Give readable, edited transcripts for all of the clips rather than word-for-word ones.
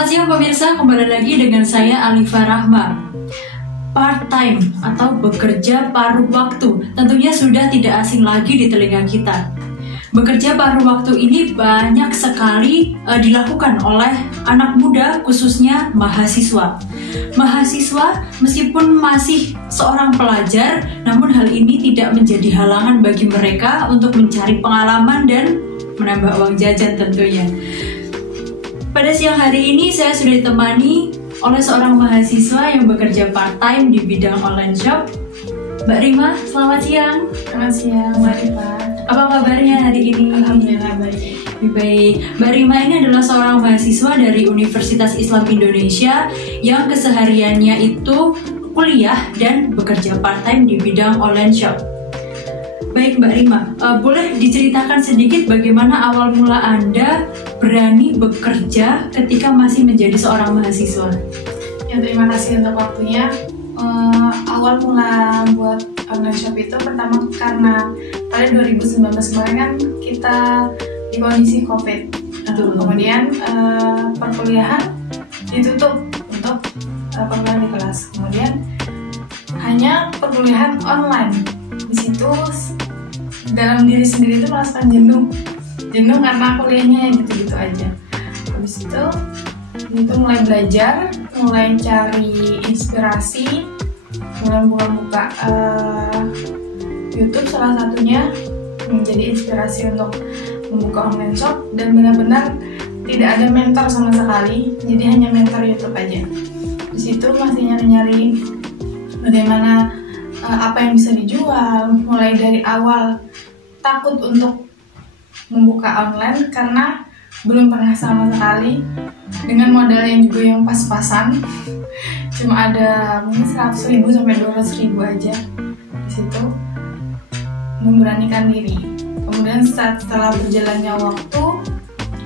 Selamat siang pemirsa, kembali lagi dengan saya Alifa Rahma. Part-time atau bekerja paruh waktu tentunya sudah tidak asing lagi di telinga kita. Bekerja paruh waktu ini banyak sekali dilakukan oleh anak muda, khususnya mahasiswa. Mahasiswa meskipun masih seorang pelajar, namun hal ini tidak menjadi halangan bagi mereka untuk mencari pengalaman dan menambah uang jajan tentunya. Pada siang hari ini saya sudah ditemani oleh seorang mahasiswa yang bekerja part-time di bidang online shop. Mbak Rima, selamat siang. Selamat siang, Mbak Rima. Apa kabarnya hari ini? Alhamdulillah baik. Baik, Mbak Rima ini adalah seorang mahasiswa dari Universitas Islam Indonesia yang kesehariannya itu kuliah dan bekerja part-time di bidang online shop. Baik Mbak Rima, boleh diceritakan sedikit bagaimana awal mula Anda berani bekerja ketika masih menjadi seorang mahasiswa? Ya, terima kasih untuk waktunya. Awal mula buat online shop itu pertama karena pada 2019 kemarin kan kita di kondisi COVID. Kemudian perkuliahan ditutup untuk perkuliahan di kelas. Kemudian hanya perkuliahan online. Di situ dalam diri sendiri itu merasakan jenuh karena kuliahnya gitu-gitu aja. Habis itu mulai belajar, mulai cari inspirasi, mulai buka YouTube salah satunya menjadi inspirasi untuk membuka online shop, dan benar-benar tidak ada mentor sama sekali, jadi hanya mentor YouTube aja. Di situ masih nyari-nyari bagaimana apa yang bisa dijual, mulai dari awal takut untuk membuka online karena belum pernah sama sekali, dengan modal yang juga yang pas-pasan, cuma ada mungkin 100.000 sampai 200.000 aja. Di situ memberanikan diri. Kemudian setelah berjalannya waktu,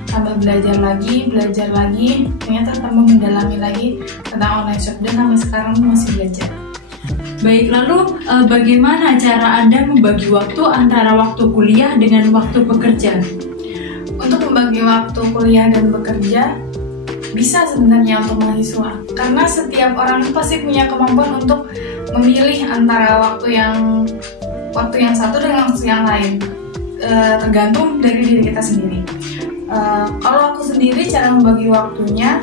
tambah belajar lagi, ternyata tambah mendalami lagi tentang online shop, dan sampai sekarang masih belajar. Baik, lalu bagaimana cara Anda membagi waktu antara waktu kuliah dengan waktu bekerja? Untuk membagi waktu kuliah dan bekerja bisa sebenarnya untuk mahasiswa, karena setiap orang pasti punya kemampuan untuk memilih antara waktu yang satu dengan waktu yang lain, tergantung dari diri kita sendiri. Kalau aku sendiri cara membagi waktunya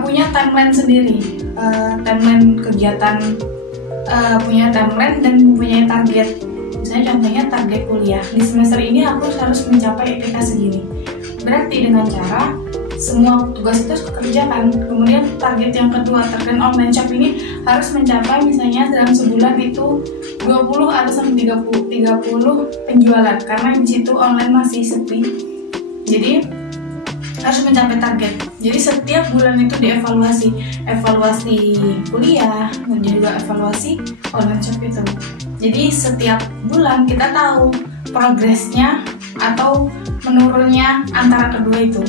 punya timeline sendiri, timeline kegiatan, punya timeline dan mempunyai target. Misalnya contohnya target kuliah, di semester ini aku harus mencapai IPK segini. Berarti dengan cara semua tugas itu harus dikerjakan. Kemudian target yang kedua, target online shop ini harus mencapai misalnya dalam sebulan itu 20 atau sampai 30 penjualan, karena di situ online masih sepi. Jadi harus mencapai target. Jadi setiap bulan itu dievaluasi, evaluasi kuliah dan juga evaluasi online shop itu. Jadi setiap bulan kita tahu progresnya atau menurunnya antara kedua itu.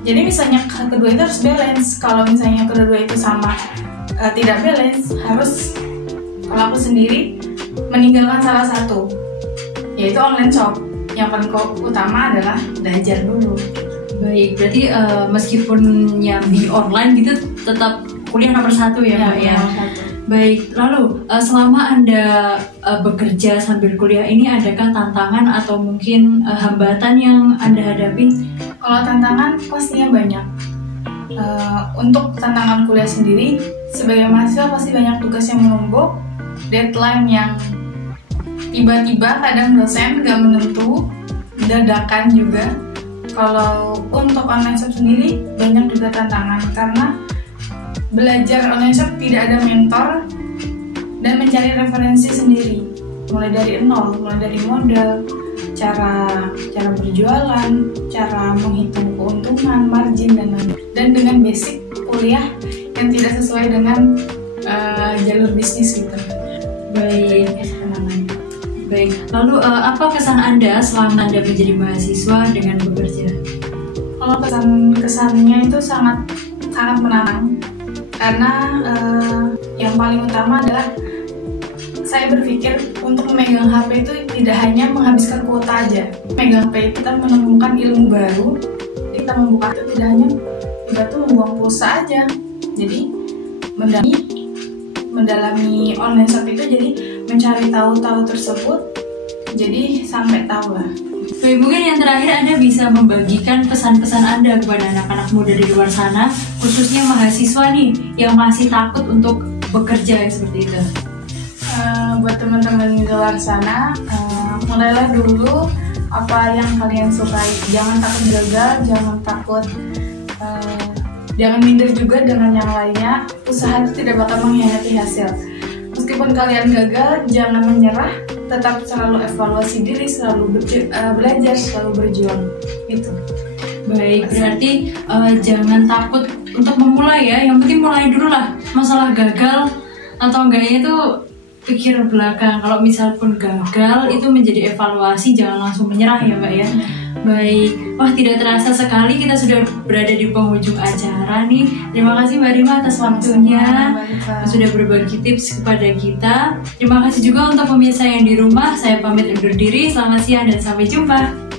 Jadi misalnya kedua itu harus balance. Kalau misalnya kedua itu sama tidak balance, harus, kalau aku sendiri meninggalkan salah satu, yaitu online shop. Yang paling utama adalah belajar dulu. Baik, berarti meskipun nyambi online gitu tetap kuliah nomor satu ya Mbak ya? Baik, lalu selama Anda bekerja sambil kuliah ini, adakah tantangan atau mungkin hambatan yang Anda hadapi? Kalau tantangan pastinya banyak. Untuk tantangan kuliah sendiri, sebagai mahasiswa pasti banyak tugas yang menumpuk, deadline yang tiba-tiba, kadang dosen gak menentu, dadakan juga. Kalau untuk online shop sendiri banyak juga tantangan, karena belajar online shop tidak ada mentor dan mencari referensi sendiri, mulai dari nol, mulai dari modal, cara berjualan, cara menghitung keuntungan, margin dan lain-lain. Dan dengan basic kuliah yang tidak sesuai dengan jalur bisnis gitu. Baik, lalu apa kesan Anda selama Anda menjadi mahasiswa dengan bekerja? Kalau kesannya itu sangat menantang, karena yang paling utama adalah saya berpikir untuk memegang HP itu tidak hanya menghabiskan kuota aja. Memegang HP kita menemukan ilmu baru, kita membuka itu tidak hanya kita tuh membuang pulsa aja. Jadi mendalami online shop itu jadi mencari tahu tersebut, jadi sampai tahu lah. Baik, mungkin yang terakhir Anda bisa membagikan pesan-pesan Anda kepada anak-anak muda di luar sana, khususnya mahasiswa nih yang masih takut untuk bekerja seperti itu. Buat teman-teman di luar sana, mulailah dulu apa yang kalian sukai. Jangan takut gagal, jangan minder juga dengan yang lainnya. Usaha itu tidak bakal mengkhianati hasil. Meskipun kalian gagal, jangan menyerah, tetap selalu evaluasi diri, selalu belajar, selalu berjuang. Itu. Baik, berarti jangan takut untuk memulai ya. Yang penting mulai dulu lah. Masalah gagal atau enggaknya itu pikir belakang. Kalau misal pun gagal, itu menjadi evaluasi, jangan langsung menyerah ya Mbak ya. Baik, wah tidak terasa sekali kita sudah berada di penghujung acara nih. Terima kasih Mbak Rima atas waktunya, sudah berbagi tips kepada kita. Terima kasih juga untuk pemirsa yang di rumah. Saya pamit undur diri, selamat siang dan sampai jumpa.